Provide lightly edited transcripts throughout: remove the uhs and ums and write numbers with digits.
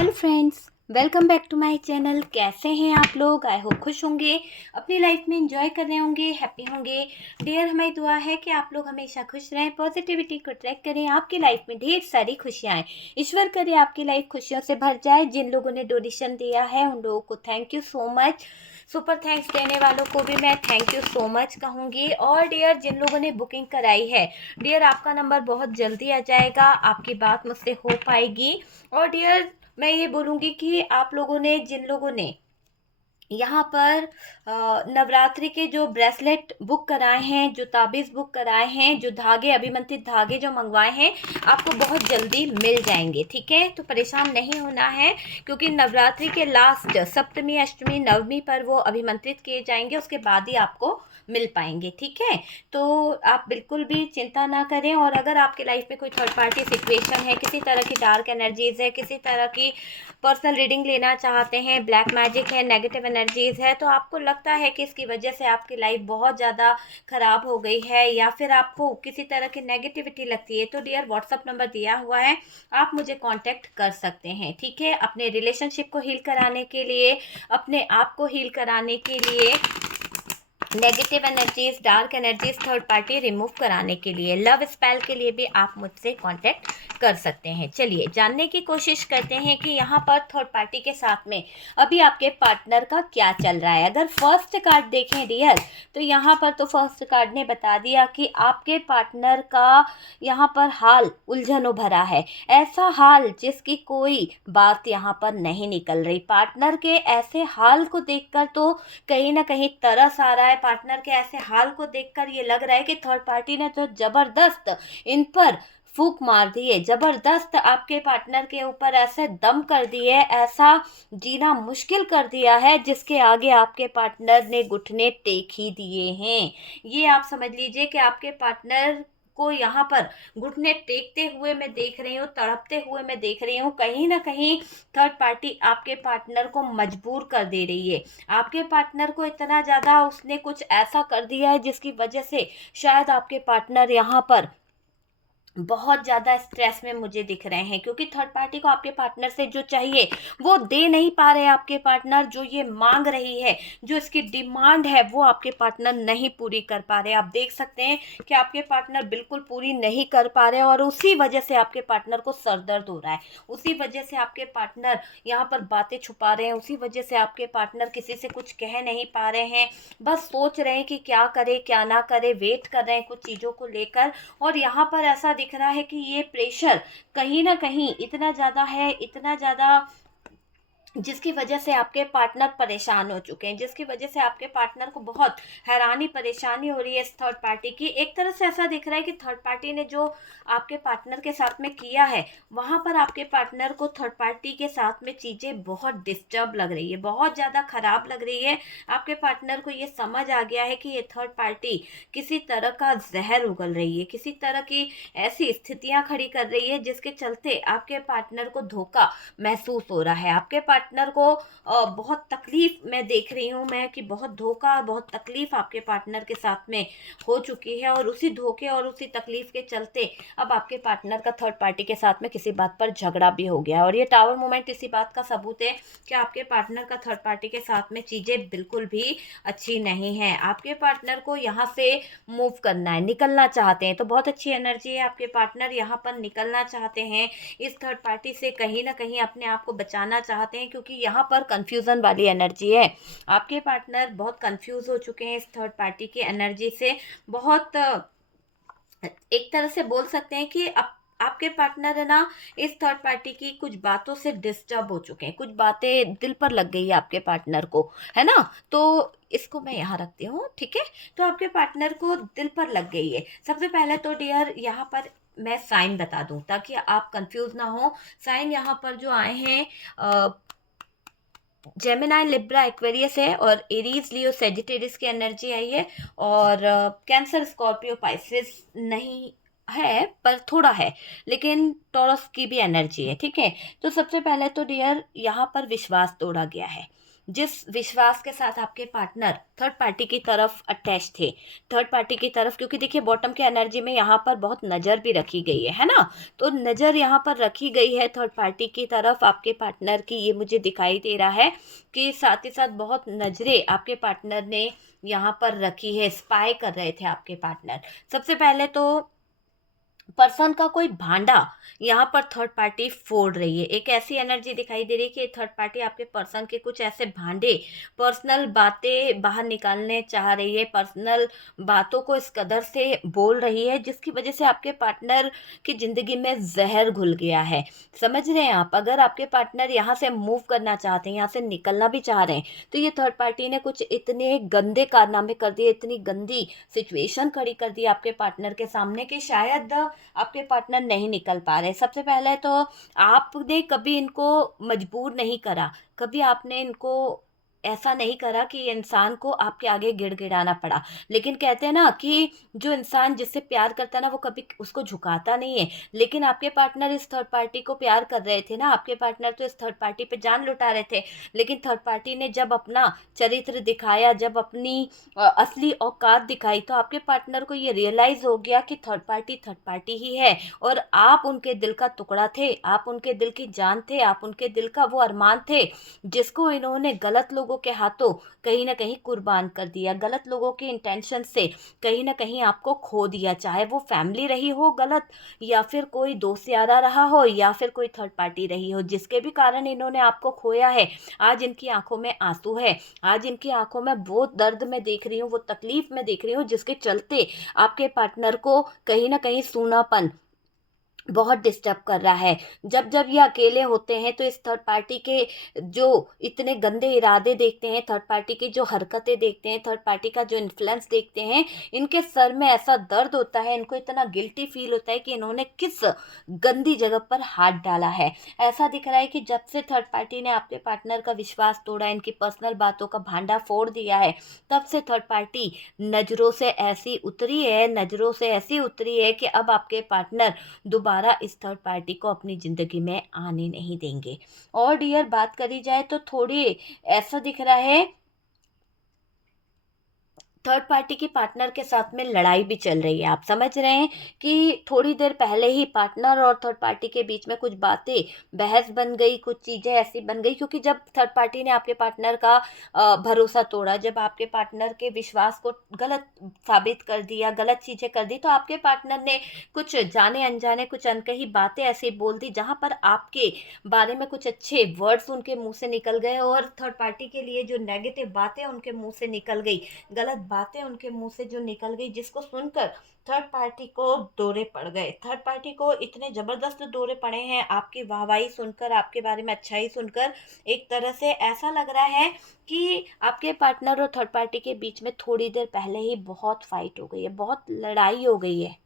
Hello friends, welcome back to my channel. कैसे हैं आप लोग? आई होप खुश होंगे, अपनी लाइफ में एंजॉय कर रहे होंगे, हैप्पी होंगे। डियर, हमारी दुआ है कि आप लोग हमेशा खुश रहें, पॉजिटिविटी को ट्रैक करें, आपकी लाइफ में ढेर सारी खुशियाँ आएँ। ईश्वर करे आपकी लाइफ खुशियों से भर जाए। जिन लोगों ने डोनेशन दिया है उन लोगों को thank you so much. Super thanks देने वालों को भी मैं थैंक यू सो मच कहूँगी। और डियर, जिन लोगों ने बुकिंग कराई है, डियर आपका नंबर बहुत जल्दी आ जाएगा, आपकी बात मुझसे हो पाएगी। और डियर, मैं ये बोलूँगी कि आप लोगों ने, जिन लोगों ने यहाँ पर नवरात्रि के जो ब्रेसलेट बुक कराए हैं, जो ताबीज़ बुक कराए हैं, जो धागे, अभिमंत्रित धागे जो मंगवाए हैं, आपको बहुत जल्दी मिल जाएंगे। ठीक है, तो परेशान नहीं होना है, क्योंकि नवरात्रि के लास्ट सप्तमी, अष्टमी, नवमी पर वो अभिमंत्रित किए जाएंगे, उसके बाद ही आपको मिल पाएंगे। ठीक है, तो आप बिल्कुल भी चिंता ना करें। और अगर आपके लाइफ में कोई थर्ड पार्टी सिचुएशन है, किसी तरह की डार्क एनर्जीज है, किसी तरह की पर्सनल रीडिंग लेना चाहते हैं, ब्लैक मैजिक है, नेगेटिव एनर्जीज है, तो आपको लगता है कि इसकी वजह से आपकी लाइफ बहुत ज़्यादा ख़राब हो गई है, या फिर आपको किसी तरह की नेगेटिविटी लगती है, तो डियर व्हाट्सअप नंबर दिया हुआ है, आप मुझे कांटेक्ट कर सकते हैं। ठीक है, अपने रिलेशनशिप को हील कराने के लिए, अपने आप को हील कराने के लिए, negative energies, dark energies, third party remove कराने के लिए, लव स्पेल के लिए भी आप मुझसे कांटेक्ट कर सकते हैं। चलिए जानने की कोशिश करते हैं कि यहाँ पर थर्ड पार्टी के साथ में अभी आपके पार्टनर का क्या चल रहा है। अगर फर्स्ट कार्ड देखें डियर, तो यहाँ पर तो फर्स्ट कार्ड ने बता दिया कि आपके पार्टनर का यहाँ पर हाल उलझनों भरा है। ऐसा हाल जिसकी कोई बात यहाँ पर नहीं निकल रही। पार्टनर के ऐसे हाल को देखकर तो कहीं ना कहीं तरस आ रहा है। पार्टनर के ऐसे हाल को देखकर ये लग रहा है कि थर्ड पार्टी ने तो जबरदस्त इन पर फूक मार दी है, जबरदस्त आपके पार्टनर के ऊपर ऐसे दम कर दिए, ऐसा जीना मुश्किल कर दिया है जिसके आगे आपके पार्टनर ने घुटने टेक ही दिए हैं। ये आप समझ लीजिए कि आपके पार्टनर को यहाँ पर घुटने टेकते हुए मैं देख रही हूँ, तड़पते हुए मैं देख रही हूँ। कहीं ना कहीं थर्ड पार्टी आपके पार्टनर को मजबूर कर दे रही है। आपके पार्टनर को इतना ज़्यादा उसने कुछ ऐसा कर दिया है जिसकी वजह से शायद आपके पार्टनर यहाँ पर बहुत ज़्यादा स्ट्रेस में मुझे दिख रहे हैं, क्योंकि थर्ड पार्टी को आपके पार्टनर से जो चाहिए वो दे नहीं पा रहे। आपके पार्टनर जो ये मांग रही है, जो इसकी डिमांड है, वो आपके पार्टनर नहीं पूरी कर पा रहे। आप देख सकते हैं कि आपके पार्टनर बिल्कुल पूरी नहीं कर पा रहे, और उसी वजह से आपके पार्टनर को सर दर्द हो रहा है। उसी वजह से आपके पार्टनर यहाँ पर बातें छुपा रहे हैं, उसी वजह से आपके पार्टनर किसी से कुछ कह नहीं पा रहे हैं। बस सोच रहे हैं कि क्या करे क्या ना करे, वेट कर रहे हैं कुछ चीज़ों को लेकर। और यहाँ पर ऐसा दिख रहा है कि ये प्रेशर कहीं ना कहीं इतना ज़्यादा है, इतना ज़्यादा, जिसकी वजह से आपके पार्टनर परेशान हो चुके हैं, जिसकी वजह से आपके पार्टनर को बहुत हैरानी परेशानी हो रही है इस थर्ड पार्टी की। एक तरह से ऐसा दिख रहा है कि थर्ड पार्टी ने जो आपके पार्टनर के साथ में किया है, वहाँ पर आपके पार्टनर को थर्ड पार्टी के साथ में चीज़ें बहुत डिस्टर्ब लग रही है, बहुत ज़्यादा ख़राब लग रही है। आपके पार्टनर को ये समझ आ गया है कि ये थर्ड पार्टी किसी तरह का जहर उगल रही है, किसी तरह की ऐसी स्थितियाँ खड़ी कर रही है जिसके चलते आपके पार्टनर को धोखा महसूस हो रहा है। आपके पार्टनर को बहुत तकलीफ मैं देख रही हूँ मैं, कि बहुत धोखा, बहुत तकलीफ आपके पार्टनर के साथ में हो चुकी है। और उसी धोखे और उसी तकलीफ के चलते अब आपके पार्टनर का थर्ड पार्टी के साथ में किसी बात पर झगड़ा भी हो गया। और ये टावर मोमेंट इसी बात का सबूत है कि आपके पार्टनर का थर्ड पार्टी के साथ में चीज़ें बिल्कुल भी अच्छी नहीं है। आपके पार्टनर को यहाँ से मूव करना है, निकलना चाहते हैं, तो बहुत अच्छी एनर्जी है। आपके पार्टनर यहाँ पर निकलना चाहते हैं इस थर्ड पार्टी से, कहीं ना कहीं अपने आप को बचाना चाहते हैं, क्योंकि यहाँ पर कंफ्यूजन वाली एनर्जी है। आपके पार्टनर बहुत कंफ्यूज हो चुके हैं इस थर्ड पार्टी की एनर्जी से। बहुत एक तरह से बोल सकते हैं कि आपके पार्टनर है ना, इस थर्ड पार्टी की कुछ बातों से डिस्टर्ब हो चुके हैं, कुछ बातें दिल पर लग गई है आपके पार्टनर को, है ना। तो इसको मैं यहाँ रखती हूँ, ठीक है। तो आपके पार्टनर को दिल पर लग गई है। सबसे पहले तो डियर यहाँ पर मैं साइन बता दूं ताकि आप कंफ्यूज ना हो। साइन यहाँ पर जो आए हैं, जेमिनाई, लिब्रा, एक्वेरियस है, और एरीज, लियो, सेजिटेरियस की एनर्जी आई है। और कैंसर, स्कॉर्पियो, पाइसेस नहीं है, पर थोड़ा है, लेकिन टॉरस की भी एनर्जी है। ठीक है, तो सबसे पहले तो डियर यहाँ पर विश्वास तोड़ा गया है। जिस विश्वास के साथ आपके पार्टनर थर्ड पार्टी की तरफ अटैच थे, थर्ड पार्टी की तरफ, क्योंकि देखिए बॉटम के एनर्जी में यहाँ पर बहुत नज़र भी रखी गई है ना, तो नज़र यहाँ पर रखी गई है थर्ड पार्टी की तरफ आपके पार्टनर की, ये मुझे दिखाई दे रहा है कि साथ ही साथ बहुत नज़रें आपके पार्टनर ने यहाँ पर रखी है, स्पाई कर रहे थे आपके पार्टनर। सबसे पहले तो पर्सन का कोई भांडा यहाँ पर थर्ड पार्टी फोड़ रही है, एक ऐसी एनर्जी दिखाई दे रही है कि थर्ड पार्टी आपके पर्सन के कुछ ऐसे भांडे, पर्सनल बातें बाहर निकालने चाह रही है, पर्सनल बातों को इस कदर से बोल रही है जिसकी वजह से आपके पार्टनर की जिंदगी में जहर घुल गया है। समझ रहे हैं आप? अगर आपके पार्टनर यहाँ से मूव करना चाहते हैं, यहाँ से निकलना भी चाह रहे हैं, तो ये थर्ड पार्टी ने कुछ इतने गंदे कारनामे कर दिए, इतनी गंदी सिचुएशन खड़ी कर दी आपके पार्टनर के सामने कि शायद आपके पार्टनर नहीं निकल पा रहे। सबसे पहले तो आपने कभी इनको मजबूर नहीं करा, कभी आपने इनको ऐसा नहीं करा कि ये इंसान को आपके आगे गिड़गिड़ाना पड़ा। लेकिन कहते हैं ना कि जो इंसान जिससे प्यार करता है ना, वो कभी उसको झुकाता नहीं है। लेकिन आपके पार्टनर इस थर्ड पार्टी को प्यार कर रहे थे ना, आपके पार्टनर तो इस थर्ड पार्टी पे जान लुटा रहे थे। लेकिन थर्ड पार्टी ने जब अपना चरित्र दिखाया, जब अपनी असली औकात दिखाई, तो आपके पार्टनर को ये रियलाइज हो गया कि थर्ड पार्टी ही है, और आप उनके दिल का टुकड़ा थे, आप उनके दिल की जान थे, आप उनके दिल का वो अरमान थे जिसको इन्होंने गलत लोगों के हाथों कहीं ना कहीं कुर्बान कर दिया, गलत लोगों के इंटेंशन से कहीं ना कहीं आपको खो दिया, चाहे वो फैमिली रही हो गलत, या फिर कोई दोस्त यारा रहा हो, या फिर कोई थर्ड पार्टी रही हो, जिसके भी कारण इन्होंने आपको खोया है। आज इनकी आंखों में आंसू है, आज इनकी आंखों में वो दर्द में देख रही हूँ, वो तकलीफ में देख रही हूँ, जिसके चलते आपके पार्टनर को कहीं ना कहीं सूनापन बहुत डिस्टर्ब कर रहा है। जब जब ये अकेले होते हैं तो इस थर्ड पार्टी के जो इतने गंदे इरादे देखते हैं, थर्ड पार्टी की जो हरकतें देखते हैं, थर्ड पार्टी का जो इन्फ्लुएंस देखते हैं, इनके सर में ऐसा दर्द होता है, इनको इतना गिल्टी फील होता है कि इन्होंने किस गंदी जगह पर हाथ डाला है। ऐसा दिख रहा है कि जब से थर्ड पार्टी ने आपके पार्टनर का विश्वास तोड़ा, इनकी पर्सनल बातों का भांडा फोड़ दिया है, तब से थर्ड पार्टी नज़रों से ऐसी उतरी है, नज़रों से ऐसी उतरी है कि अब आपके पार्टनर दोबारा इस थर्ड पार्टी को अपनी ज़िंदगी में आने नहीं देंगे। और डियर बात करी जाए तो थोड़ी ऐसा दिख रहा है थर्ड पार्टी की पार्टनर के साथ में लड़ाई भी चल रही है। आप समझ रहे हैं कि थोड़ी देर पहले ही पार्टनर और थर्ड पार्टी के बीच में कुछ बातें बहस बन गई, कुछ चीज़ें ऐसी बन गई, क्योंकि जब थर्ड पार्टी ने आपके पार्टनर का भरोसा तोड़ा, जब आपके पार्टनर के विश्वास को गलत साबित कर दिया, गलत चीज़ें कर दी, तो आपके पार्टनर ने कुछ जाने अनजाने कुछ अनकही बातें ऐसी बोल दी जहाँ पर आपके बारे में कुछ अच्छे वर्ड्स उनके मुंह से निकल गए, और थर्ड पार्टी के लिए जो नेगेटिव बातें उनके मुंह से निकल गई, गलत बातें उनके मुंह से जो निकल गई, जिसको सुनकर थर्ड पार्टी को दौरे पड़ गए। थर्ड पार्टी को इतने जबरदस्त दौरे पड़े हैं आपकी वाहवाही सुनकर, आपके बारे में अच्छाई सुनकर। एक तरह से ऐसा लग रहा है कि आपके पार्टनर और थर्ड पार्टी के बीच में थोड़ी देर पहले ही बहुत फाइट हो गई है, बहुत लड़ाई हो गई है।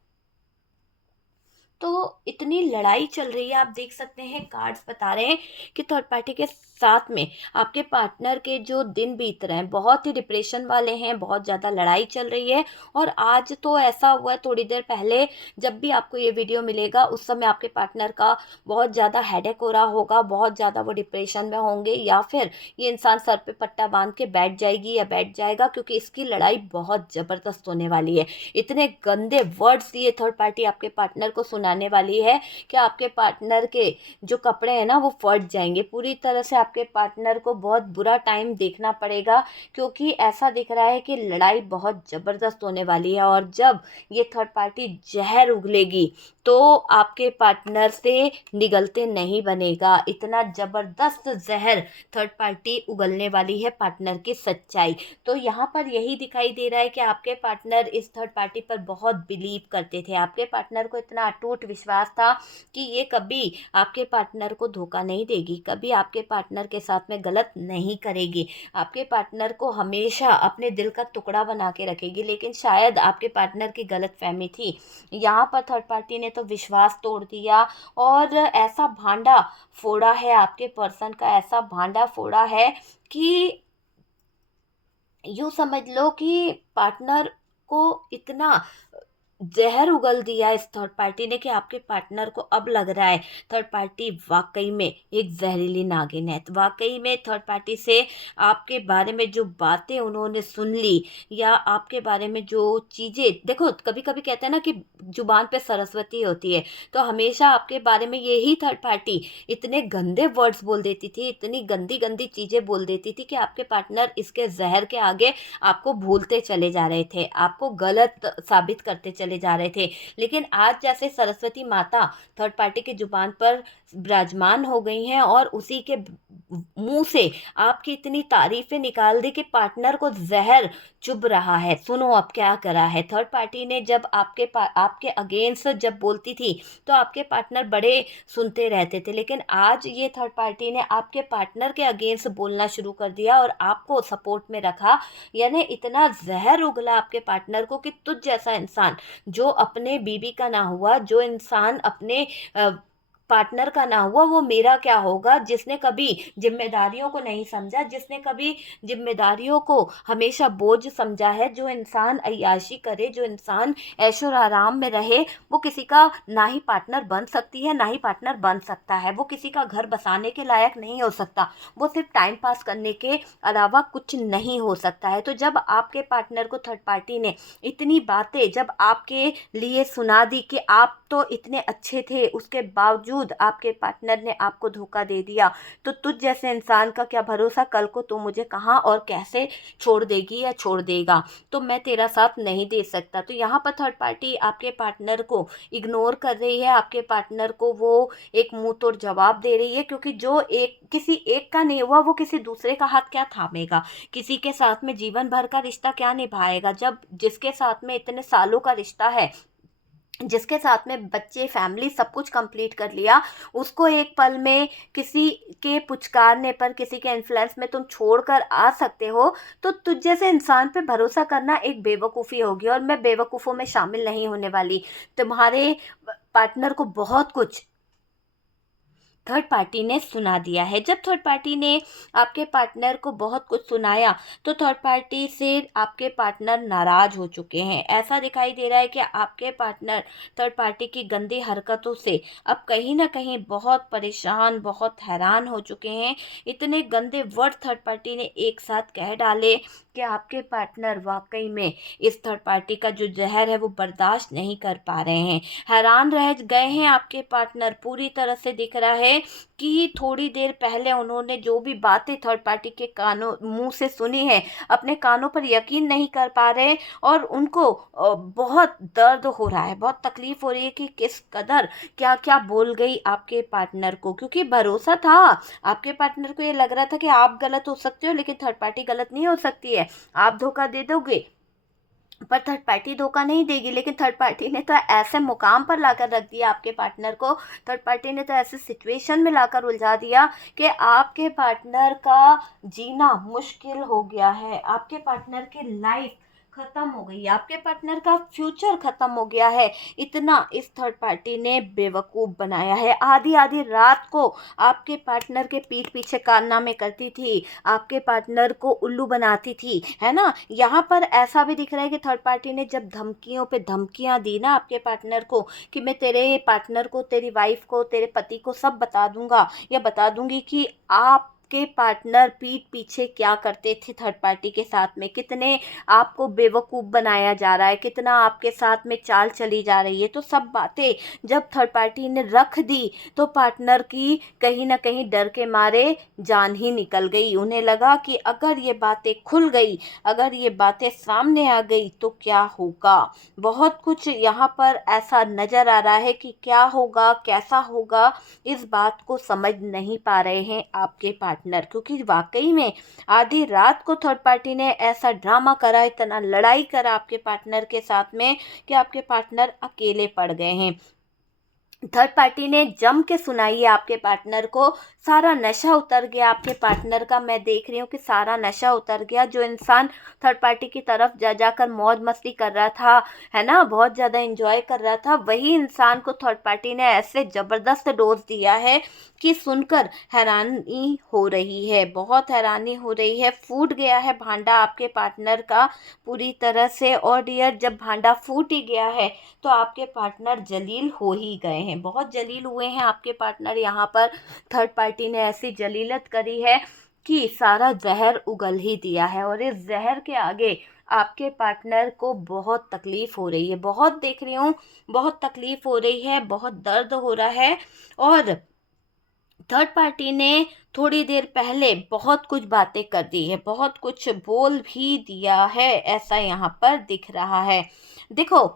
तो इतनी लड़ाई चल रही है, आप देख सकते हैं कार्ड्स बता रहे हैं कि थर्ड पार्टी के साथ में आपके पार्टनर के जो दिन बीत रहे हैं बहुत ही डिप्रेशन वाले हैं, बहुत ज़्यादा लड़ाई चल रही है। और आज तो ऐसा हुआ है, थोड़ी देर पहले जब भी आपको ये वीडियो मिलेगा उस समय आपके पार्टनर का बहुत ज़्यादा हेडेक हो रहा होगा, बहुत ज़्यादा वो डिप्रेशन में होंगे, या फिर ये इंसान सर पे पट्टा बांध के बैठ जाएगी या बैठ जाएगा, क्योंकि इसकी लड़ाई बहुत ज़बरदस्त होने वाली है। इतने गंदे वर्ड्स ये थर्ड पार्टी आपके पार्टनर को सुनाने वाली है कि आपके पार्टनर के जो कपड़े हैं ना वो फट जाएंगे पूरी तरह से। आपके पार्टनर को बहुत बुरा टाइम देखना पड़ेगा, क्योंकि ऐसा दिख रहा है कि लड़ाई बहुत ज़बरदस्त होने वाली है। और जब ये थर्ड पार्टी जहर उगलेगी तो आपके पार्टनर से निगलते नहीं बनेगा, इतना ज़बरदस्त जहर थर्ड पार्टी उगलने वाली है पार्टनर की सच्चाई। तो यहाँ पर यही दिखाई दे रहा है कि आपके पार्टनर इस थर्ड पार्टी पर बहुत बिलीव करते थे, आपके पार्टनर को इतना अटूट विश्वास था कि ये कभी आपके पार्टनर को धोखा नहीं देगी, कभी आपके पार्टनर के साथ में गलत नहीं करेगी, आपके पार्टनर को हमेशा अपने दिल का टुकड़ा बना के रखेगी। लेकिन शायद आपके पार्टनर की गलत फहमी थी, यहाँ पर थर्ड पार्टी ने तो विश्वास तोड़ दिया और ऐसा भांडा फोड़ा है, आपके पर्सन का ऐसा भांडा फोड़ा है कि यूँ समझ लो कि पार्टनर को इतना जहर उगल दिया इस थर्ड पार्टी ने कि आपके पार्टनर को अब लग रहा है थर्ड पार्टी वाकई में एक जहरीली नागिन है। तो वाकई में थर्ड पार्टी से आपके बारे में जो बातें उन्होंने सुन ली, या आपके बारे में जो चीज़ें, देखो कभी कभी कहते हैं ना कि जुबान पे सरस्वती होती है, तो हमेशा आपके बारे में यही थर्ड पार्टी इतने गंदे वर्ड्स बोल देती थी, इतनी गंदी गंदी चीज़ें बोल देती थी कि आपके पार्टनर इसके जहर के आगे आपको भूलते चले जा रहे थे, आपको गलत साबित करते चले जा रहे थे। लेकिन आज जैसे सरस्वती माता थर्ड पार्टी की जुबान पर विराजमान हो गई हैं और उसी के मुंह से आपकी इतनी तारीफें निकाल दी कि पार्टनर को जहर चुभ रहा है। सुनो अब क्या करा है थर्ड पार्टी ने, जब आपके अगेंस्ट जब बोलती थी तो आपके पार्टनर बड़े सुनते रहते थे, लेकिन आज ये थर्ड पार्टी ने आपके पार्टनर के अगेंस्ट बोलना शुरू कर दिया और आपको सपोर्ट में रखा। यानी इतना जहर उगला आपके पार्टनर को कि तुझ जैसा इंसान जो अपने बीवी का ना हुआ, जो इंसान अपने पार्टनर का ना हुआ, वो मेरा क्या होगा। जिसने कभी जिम्मेदारियों को नहीं समझा, जिसने कभी जिम्मेदारियों को हमेशा बोझ समझा है, जो इंसान अय्याशी करे, जो इंसान ऐशो आराम में रहे, वो किसी का ना ही पार्टनर बन सकती है ना ही पार्टनर बन सकता है। वो किसी का घर बसाने के लायक नहीं हो सकता, वो सिर्फ टाइम पास करने के अलावा कुछ नहीं हो सकता है। तो जब आपके पार्टनर को थर्ड पार्टी ने इतनी बातें जब आपके लिए सुना दी कि आप तो इतने अच्छे थे, उसके बावजूद आपके पार्टनर ने आपको धोखा दे दिया, तो तुझ जैसे इंसान का क्या भरोसा, कल को तू मुझे कहाँ और कैसे छोड़ देगी या छोड़ देगा, तो मैं तेरा साथ नहीं दे सकता। तो यहाँ पर थर्ड पार्टी आपके पार्टनर को इग्नोर कर रही है, आपके पार्टनर को वो एक मुंह तोड़ जवाब दे रही है, क्योंकि जो एक किसी एक का नहीं हुआ वो किसी दूसरे का हाथ क्या थामेगा, किसी के साथ में जीवन भर का रिश्ता क्या निभाएगा। जब जिसके साथ में इतने सालों का रिश्ता है, जिसके साथ में बच्चे फैमिली सब कुछ कंप्लीट कर लिया, उसको एक पल में किसी के पुचकारने पर, किसी के इन्फ्लुएंस में तुम छोड़कर आ सकते हो, तो तुझ जैसे इंसान पे भरोसा करना एक बेवकूफ़ी होगी। और मैं बेवकूफ़ों में शामिल नहीं होने वाली। तुम्हारे पार्टनर को बहुत कुछ थर्ड पार्टी ने सुना दिया है। जब थर्ड पार्टी ने आपके पार्टनर को बहुत कुछ सुनाया, तो थर्ड पार्टी से आपके पार्टनर नाराज हो चुके हैं। ऐसा दिखाई दे रहा है कि आपके पार्टनर थर्ड पार्टी की गंदी हरकतों से अब कहीं ना कहीं बहुत परेशान, बहुत हैरान हो चुके हैं। इतने गंदे वर्ड थर्ड पार्टी ने एक साथ कह डाले कि आपके पार्टनर वाकई में इस थर्ड पार्टी का जो जहर है वो बर्दाश्त नहीं कर पा रहे हैं। हैरान रह गए हैं आपके पार्टनर। पूरी तरह से दिख रहा है कि थोड़ी देर पहले उन्होंने जो भी बातें थर्ड पार्टी के कानों मुंह से सुनी है, अपने कानों पर यकीन नहीं कर पा रहे, और उनको बहुत दर्द हो रहा है, बहुत तकलीफ हो रही है कि किस कदर क्या क्या बोल गई आपके पार्टनर को। क्योंकि भरोसा था, आपके पार्टनर को ये लग रहा था कि आप गलत हो सकते हो, लेकिन थर्ड पार्टी गलत नहीं हो सकती है। आप धोखा दे दोगे पर थर्ड पार्टी धोखा नहीं देगी। लेकिन थर्ड पार्टी ने तो ऐसे मुकाम पर लाकर रख दिया आपके पार्टनर को, थर्ड पार्टी ने तो ऐसे सिचुएशन में लाकर उलझा दिया कि आपके पार्टनर का जीना मुश्किल हो गया है। आपके पार्टनर की लाइफ खत्म हो गई है, आपके पार्टनर का फ्यूचर खत्म हो गया है। इतना इस थर्ड पार्टी ने बेवकूफ़ बनाया है। आधी आधी रात को आपके पार्टनर के पीठ पीछे कारनामे करती थी, आपके पार्टनर को उल्लू बनाती थी, है ना। यहाँ पर ऐसा भी दिख रहा है कि थर्ड पार्टी ने जब धमकियों पे धमकियाँ दी ना आपके पार्टनर को कि मैं तेरे पार्टनर को, तेरी वाइफ को, तेरे पति को सब बता दूंगा, या बता दूंगी कि आप के पार्टनर पीठ पीछे क्या करते थे थर्ड पार्टी के साथ में, कितने आपको बेवकूफ़ बनाया जा रहा है, कितना आपके साथ में चाल चली जा रही है। तो सब बातें जब थर्ड पार्टी ने रख दी, तो पार्टनर की कहीं ना कहीं डर के मारे जान ही निकल गई। उन्हें लगा कि अगर ये बातें खुल गई, अगर ये बातें सामने आ गई तो क्या होगा। बहुत कुछ यहाँ पर ऐसा नज़र आ रहा है कि क्या होगा, कैसा होगा, इस बात को समझ नहीं पा रहे हैं आपके पार्टनर। क्योंकि वाकई में आधी रात को थर्ड पार्टी ने ऐसा ड्रामा करा, इतना लड़ाई करा आपके पार्टनर के साथ में कि आपके पार्टनर अकेले पड़ गए हैं। थर्ड पार्टी ने जम के सुनाई है आपके पार्टनर को, सारा नशा उतर गया आपके पार्टनर का। मैं देख रही हूँ कि सारा नशा उतर गया। जो इंसान थर्ड पार्टी की तरफ जा जाकर मौज मस्ती कर रहा था, है ना, बहुत ज़्यादा एंजॉय कर रहा था, वही इंसान को थर्ड पार्टी ने ऐसे ज़बरदस्त डोज दिया है कि सुनकर हैरानी हो रही है, बहुत हैरानी हो रही है। फूट गया है भांडा आपके पार्टनर का पूरी तरह से। और डियर, जब भांडा फूट ही गया है तो आपके पार्टनर जलील हो ही गए हैं, बहुत जलील हुए हैं आपके पार्टनर। यहाँ पर थर्ड पार्टी ने ऐसी जलीलत करी है कि सारा जहर उगल ही दिया है। और इस जहर के आगे आपके पार्टनर को बहुत तकलीफ़ हो रही है, बहुत देख रही हूँ, बहुत तकलीफ़ हो रही है, बहुत दर्द हो रहा है। और थर्ड पार्टी ने थोड़ी देर पहले बहुत कुछ बातें कर दी है, बहुत कुछ बोल भी दिया है, ऐसा यहाँ पर दिख रहा है। देखो,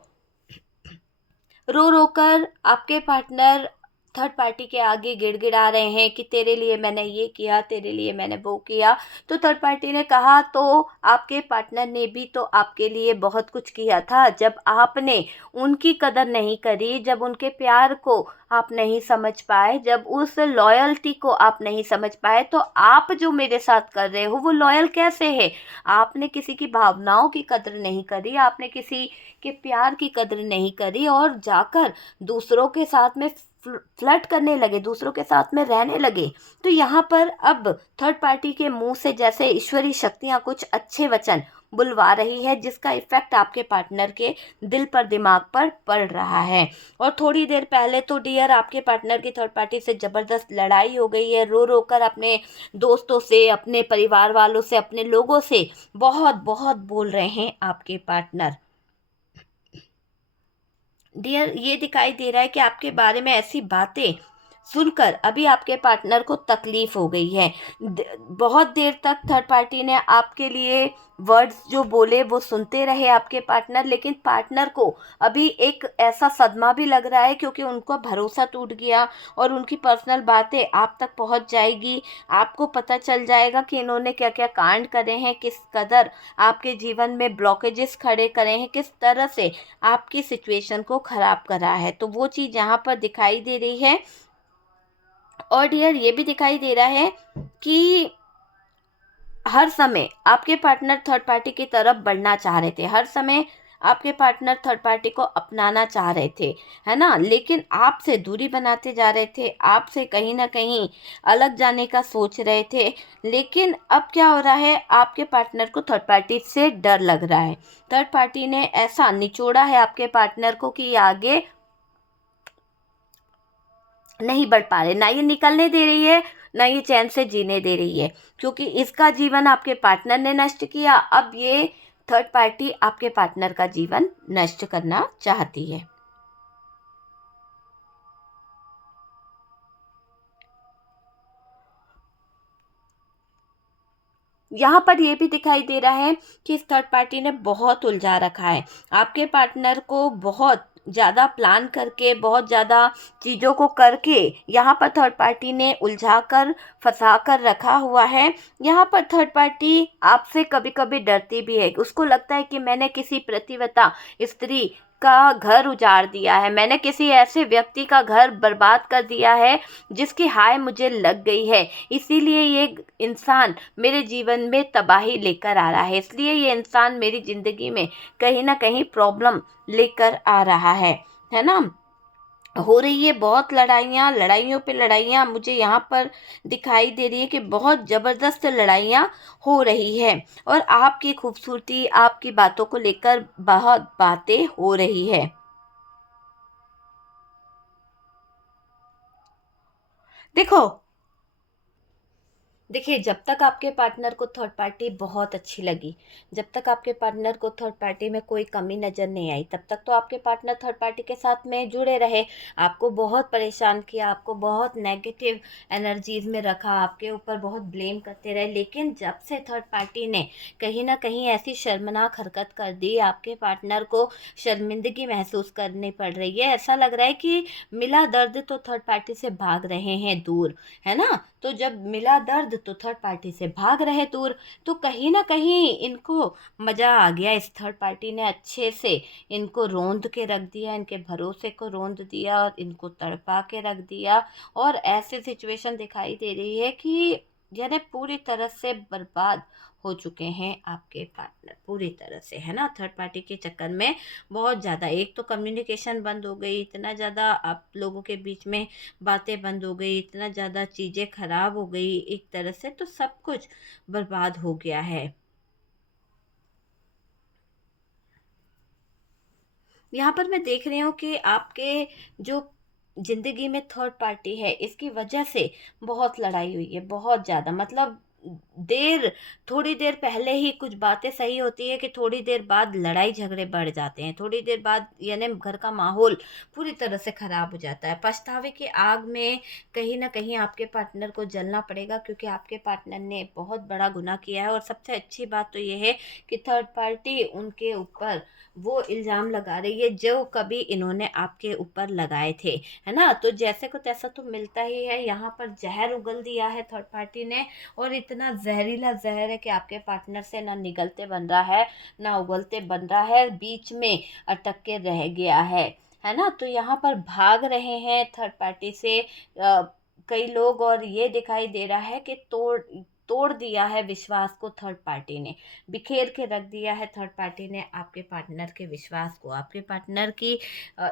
रो रो कर आपके पार्टनर थर्ड पार्टी के आगे गिड़गिड़ा रहे हैं कि तेरे लिए मैंने ये किया, तेरे लिए मैंने वो किया। तो थर्ड पार्टी ने कहा, तो आपके पार्टनर ने भी तो आपके लिए बहुत कुछ किया था। जब आपने उनकी कदर नहीं करी, जब उनके प्यार को आप नहीं समझ पाए, जब उस लॉयल्टी को आप नहीं समझ पाए, तो आप जो मेरे साथ कर रहे हो वो लॉयल कैसे है? आपने किसी की भावनाओं की कदर नहीं करी, आपने किसी के प्यार की कदर नहीं करी और जाकर दूसरों के साथ में फ्लर्ट करने लगे, दूसरों के साथ में रहने लगे। तो यहाँ पर अब थर्ड पार्टी के मुंह से जैसे ईश्वरीय शक्तियाँ कुछ अच्छे वचन बुलवा रही है, जिसका इफेक्ट आपके पार्टनर के दिल पर, दिमाग पर पड़ रहा है। और थोड़ी देर पहले तो डियर आपके पार्टनर की थर्ड पार्टी से ज़बरदस्त लड़ाई हो गई है। रो रो कर अपने दोस्तों से, अपने परिवार वालों से, अपने लोगों से बहुत बहुत बोल रहे हैं आपके पार्टनर। डियर, ये दिखाई दे रहा है कि आपके बारे में ऐसी बातें सुनकर अभी आपके पार्टनर को तकलीफ हो गई है। बहुत देर तक थर्ड पार्टी ने आपके लिए वर्ड्स जो बोले वो सुनते रहे आपके पार्टनर, लेकिन पार्टनर को अभी एक ऐसा सदमा भी लग रहा है क्योंकि उनका भरोसा टूट गया और उनकी पर्सनल बातें आप तक पहुंच जाएगी। आपको पता चल जाएगा कि इन्होंने क्या क्या कांड करे हैं, किस कदर आपके जीवन में ब्लॉकेजेस खड़े करे हैं, किस तरह से आपकी सिचुएशन को ख़राब करा है। तो वो चीज़ यहाँ पर दिखाई दे रही है। और डियर, ये भी दिखाई दे रहा है कि हर समय आपके पार्टनर थर्ड पार्टी की तरफ बढ़ना चाह रहे थे, हर समय आपके पार्टनर थर्ड पार्टी को अपनाना चाह रहे थे, है ना, लेकिन आपसे दूरी बनाते जा रहे थे, आपसे कहीं ना कहीं अलग जाने का सोच रहे थे। लेकिन अब क्या हो रहा है, आपके पार्टनर को थर्ड पार्टी से डर लग रहा है। थर्ड पार्टी ने ऐसा निचोड़ा है आपके पार्टनर को कि ये आगे नहीं बढ़ पा रहे, ना ये निकलने दे रही है, ना ये चैन से जीने दे रही है, क्योंकि इसका जीवन आपके पार्टनर ने नष्ट किया। अब ये थर्ड पार्टी आपके पार्टनर का जीवन नष्ट करना चाहती है। यहाँ पर ये भी दिखाई दे रहा है कि इस थर्ड पार्टी ने बहुत उलझा रखा है आपके पार्टनर को, बहुत ज़्यादा प्लान करके, बहुत ज़्यादा चीज़ों को करके यहाँ पर थर्ड पार्टी ने उलझा कर, फंसा कर रखा हुआ है। यहाँ पर थर्ड पार्टी आपसे कभी कभी डरती भी है, उसको लगता है कि मैंने किसी प्रतिव्रता स्त्री का घर उजाड़ दिया है, मैंने किसी ऐसे व्यक्ति का घर बर्बाद कर दिया है जिसकी हाय मुझे लग गई है, इसीलिए ये इंसान मेरे जीवन में तबाही लेकर आ रहा है, इसलिए ये इंसान मेरी ज़िंदगी में कहीं ना कहीं प्रॉब्लम लेकर आ रहा है ना। हो रही है बहुत लड़ाइयाँ, लड़ाइयों पे लड़ाइयाँ मुझे यहाँ पर दिखाई दे रही है कि बहुत ज़बरदस्त लड़ाइयाँ हो रही है। और आपकी खूबसूरती, आपकी बातों को लेकर बहुत बातें हो रही है। देखो, देखिए, जब तक आपके पार्टनर को थर्ड पार्टी बहुत अच्छी लगी, जब तक आपके पार्टनर को थर्ड पार्टी में कोई कमी नज़र नहीं आई, तब तक तो आपके पार्टनर थर्ड पार्टी के साथ में जुड़े रहे, आपको बहुत परेशान किया, आपको बहुत नेगेटिव एनर्जीज में रखा, आपके ऊपर बहुत ब्लेम करते रहे। लेकिन जब से थर्ड पार्टी ने कहीं ना कहीं ऐसी शर्मनाक हरकत कर दी, आपके पार्टनर को शर्मिंदगी महसूस करनी पड़ रही है, ऐसा लग रहा है कि मिला दर्द तो थर्ड पार्टी से भाग रहे हैं दूर, है ना। तो जब मिला दर्द तो थर्ड पार्टी से भाग रहे दूर। तो कहीं ना कहीं इनको मज़ा आ गया, इस थर्ड पार्टी ने अच्छे से इनको रौंद के रख दिया, इनके भरोसे को रौंद दिया और इनको तड़पा के रख दिया। और ऐसी सिचुएशन दिखाई दे रही है कि यानी पूरी तरह से बर्बाद हो चुके हैं आपके पार्टनर, पूरी तरह से, है ना। थर्ड पार्टी के चक्कर में बहुत ज़्यादा, एक तो कम्युनिकेशन बंद हो गई, इतना ज़्यादा आप लोगों के बीच में बातें बंद हो गई, इतना ज़्यादा चीज़ें खराब हो गई एक तरह से, तो सब कुछ बर्बाद हो गया है। यहाँ पर मैं देख रही हूँ कि आपके जो ज़िंदगी में थर्ड पार्टी है, इसकी वजह से बहुत लड़ाई हुई है, बहुत ज़्यादा। मतलब देर थोड़ी देर पहले ही कुछ बातें सही होती है कि थोड़ी देर बाद लड़ाई झगड़े बढ़ जाते हैं, थोड़ी देर बाद यानी घर का माहौल पूरी तरह से ख़राब हो जाता है। पछतावे की आग में कहीं न कहीं आपके पार्टनर को जलना पड़ेगा, क्योंकि आपके पार्टनर ने बहुत बड़ा गुनाह किया है। और सबसे अच्छी बात तो ये है कि थर्ड पार्टी उनके ऊपर वो इल्ज़ाम लगा रही है जो कभी इन्होंने आपके ऊपर लगाए थे, है ना। तो जैसे को तैसा तो मिलता ही है, यहाँ पर जहर उगल दिया है थर्ड पार्टी ने, और इतना जहरीला जहर है कि आपके पार्टनर से ना निगलते बन रहा है, ना उगलते बन रहा है, बीच में अटक के रह गया है ना। तो यहाँ पर भाग रहे हैं थर्ड पार्टी से कई लोग, और ये दिखाई दे रहा है कि तोड़ तोड़ दिया है विश्वास को थर्ड पार्टी ने, बिखेर के रख दिया है थर्ड पार्टी ने आपके पार्टनर के विश्वास को, आपके पार्टनर की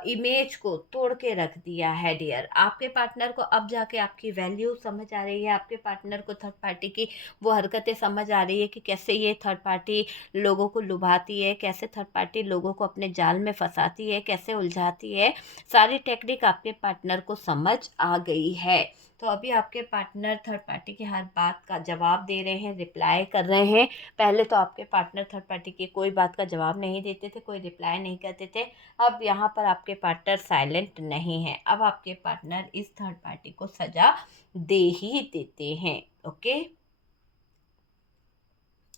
इमेज को तोड़ के रख दिया है डियर। आपके पार्टनर को अब जाके आपकी वैल्यू समझ आ रही है, आपके पार्टनर को थर्ड पार्टी की वो हरकतें समझ आ रही है कि कैसे ये थर्ड पार्टी लोगों को लुभाती है, कैसे थर्ड पार्टी लोगों को अपने जाल में फंसाती है, कैसे उलझाती है। सारी टेक्निक आपके पार्टनर को समझ आ गई है। तो अभी आपके पार्टनर थर्ड पार्टी की हर बात का जवाब दे रहे हैं, रिप्लाई कर रहे हैं। पहले तो आपके पार्टनर थर्ड पार्टी की कोई बात का जवाब नहीं देते थे, कोई रिप्लाई नहीं करते थे। अब यहाँ पर आपके पार्टनर साइलेंट नहीं है, अब आपके पार्टनर इस थर्ड पार्टी को सजा दे ही देते हैं। ओके,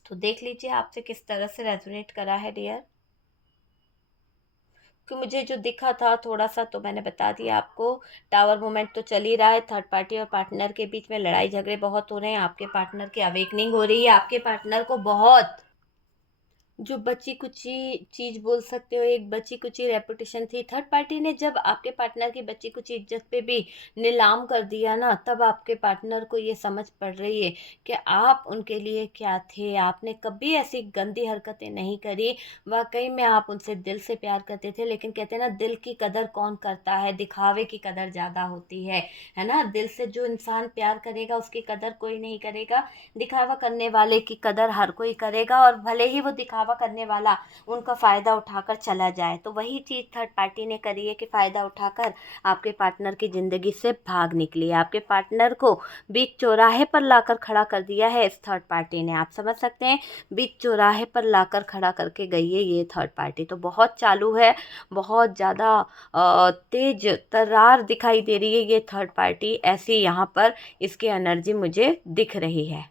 तो देख लीजिए आपसे किस तरह से रेजोनेट करा है डियर। कि मुझे जो दिखा था थोड़ा सा तो मैंने बता दिया आपको। टावर मोमेंट तो चल ही रहा है, थर्ड पार्टी और पार्टनर के बीच में लड़ाई झगड़े बहुत हो रहे हैं, आपके पार्टनर की अवेकनिंग हो रही है, आपके पार्टनर को बहुत जो बची कुची चीज़ बोल सकते हो, एक बची कुची रेपुटेशन थी। थर्ड पार्टी ने जब आपके पार्टनर की बची कुची इज्जत पे भी नीलाम कर दिया ना, तब आपके पार्टनर को ये समझ पड़ रही है कि आप उनके लिए क्या थे। आपने कभी ऐसी गंदी हरकतें नहीं करी, वाकई में आप उनसे दिल से प्यार करते थे। लेकिन कहते हैं ना, दिल की कदर कौन करता है, दिखावे की कदर ज़्यादा होती है ना। दिल से जो इंसान प्यार करेगा उसकी कदर कोई नहीं करेगा, दिखावा करने वाले की कदर हर कोई करेगा। और भले ही वो दिखावा करने वाला उनका फ़ायदा उठाकर चला जाए, तो वही चीज़ थर्ड पार्टी ने करी है कि फ़ायदा उठाकर आपके पार्टनर की ज़िंदगी से भाग निकली है। आपके पार्टनर को बीच चौराहे पर लाकर खड़ा कर दिया है इस थर्ड पार्टी ने। आप समझ सकते हैं, बीच चौराहे पर लाकर खड़ा करके गई है ये थर्ड पार्टी। तो बहुत चालू है, बहुत ज़्यादा तेज तर्रार दिखाई दे रही है ये थर्ड पार्टी, ऐसी यहाँ पर इसकी एनर्जी मुझे दिख रही है।